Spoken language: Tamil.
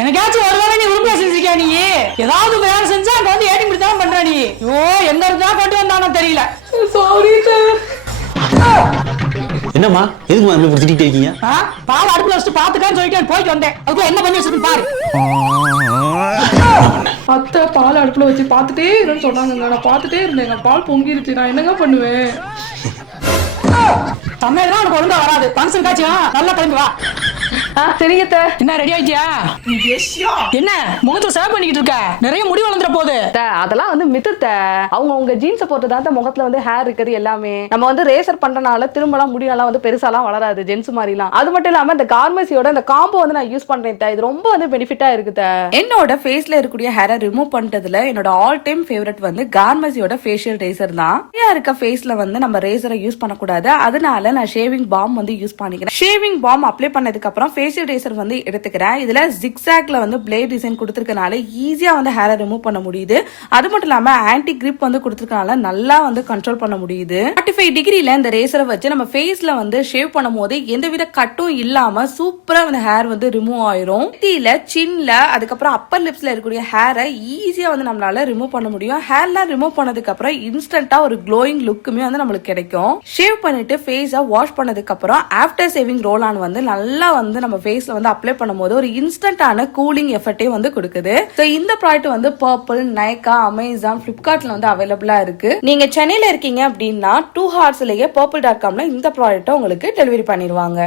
எனக்காச்சும் ஒரு வேலை நீ உருப்படியா செஞ்சிருக்கியா நீ? ஏதாவது வேலை செஞ்சா அங்க வந்து ஏடி முடித்தாலும் பண்ற நீ. ஐயோ எங்க இருந்தா கொண்டு வந்தானோ தெரியல. Sorry sir. என்னம்மா எதுக்குமா இப்படி திட்டிகிட்டே இருக்கீங்க? பால் அடுப்புல வச்சுட்டு பாத்துக்கான்னு சொல்லிட்டு போயிட்டு வந்தேன். அதுக்குள்ள என்ன பண்ணி வச்சிருக்கு பாரு. அத்தை பால் அடுப்புல வச்சு பாத்துட்டே இருன்னு சொன்னாங்க. நான் பாத்துட்டே இருந்தேங்க. பால் பொங்கிருச்சு. நான் என்னங்க பண்ணுவேன்? சமையல் உனக்கு ஒழுங்கா வராது. ஃபங்க்ஷன் காட்சியா நல்லா கிளம்பி வா. சரிங்க. என்ன ரெடி ஆயிட்டியா? என்ன முகத்துல சேவ் பண்ணிக்கிட்டு இருக்க? நிறைய முடி வளர்ந்துற போகுது. அதெல்லாம் வந்து மித்துத்த. அவங்க ஜீன்ஸை போட்டுதான் முகத்துல வந்து ஹேர் இருக்குது எல்லாமே. நம்ம வந்து ரேசர் பண்றனால திரும்பலாம் முடியெல்லாம் வந்து பெருசாலாம் வளராது ஜென்ஸ் மாதிரிலாம். அது மட்டும் இல்லாம இந்த கார்மசியோட இந்த காம்போ வந்து நான் யூஸ் பண்றேன். இது ரொம்ப வந்து பெனிஃபிட்டா இருக்குது. என்னோட ஃபேஸ்ல இருக்கக்கூடிய ஹேரை ரிமூவ் பண்றதுல என்னோட ஆல் டைம் ஃபேவரட் வந்து கார்மசியோட ஃபேஷியல் ரேசர் தான். இருக்க ஃபேஸ்ல வந்து நம்ம ரேசரை யூஸ் பண்ணக்கூடாது. அதனால நான் ஷேவிங் பாம் வந்து யூஸ் பண்ணிக்கிறேன். ஷேவிங் பாம் அப்ளை பண்ணதுக்கு அப்புறம் ஃபேஷியல் ரேசர் வந்து எடுத்துக்கிறேன். இதுல ஜிக்ஸாக்ல வந்து பிளேட் டிசைன் கொடுத்திருக்கனால ஈஸியா வந்து ஹேரை ரிமூவ் பண்ண முடியுது. அது மட்டும் இல்லாம ஆன்டி கிரிப் வந்து கொடுத்திருக்கனால நல்லா வந்து கண்ட்ரோல் பண்ண முடியுது. 45 டிகிரில இந்த ரேசரை வச்சு நம்ம ஃபேஸ்ல வந்து ஷேவ் பண்ணும் போது எந்தவித கட்டும் இல்லாம சூப்பரா வந்து ஹேர் வந்து ரிமூவ் ஆயிரும். நெத்தியில, சின்ல, அதுக்கப்புறம் அப்பர் லிப்ஸ்ல இருக்கக்கூடிய ஹேரை ஈஸியா வந்து நம்மளால ரிமூவ் பண்ண முடியும். ஹேர்லாம் ரிமூவ் பண்ணதுக்கு அப்புறம் இன்ஸ்டன்டா ஒரு க்ளோயிங் லுக்குமே வந்து நம்மளுக்கு கிடைக்கும். ஷேவ் பண்ணிட்டு ஃபேஸை வாஷ் பண்ணதுக்கு அப்புறம் ஆஃப்டர் சேவிங் ரோல் ஆன் வந்து நல்லா வந்து நம்ம ஃபேஸ்ல வந்து அப்ளை பண்ணும்போது ஒரு இன்ஸ்டன்டான கூலிங் எஃபெக்டே வந்து கொடுக்குது. இந்த ப்ராடக்ட் வந்து பர்பிள், நைகா, அமேசான், பிளிப்கார்ட்ல வந்து அவைலபிளா இருக்கு. நீங்க சென்னையில இருக்கீங்க அப்படின்னா 2 hours பர்பிள்.comல இந்த ப்ராடக்ட்டை உங்களுக்கு டெலிவரி பண்ணிடுவாங்க.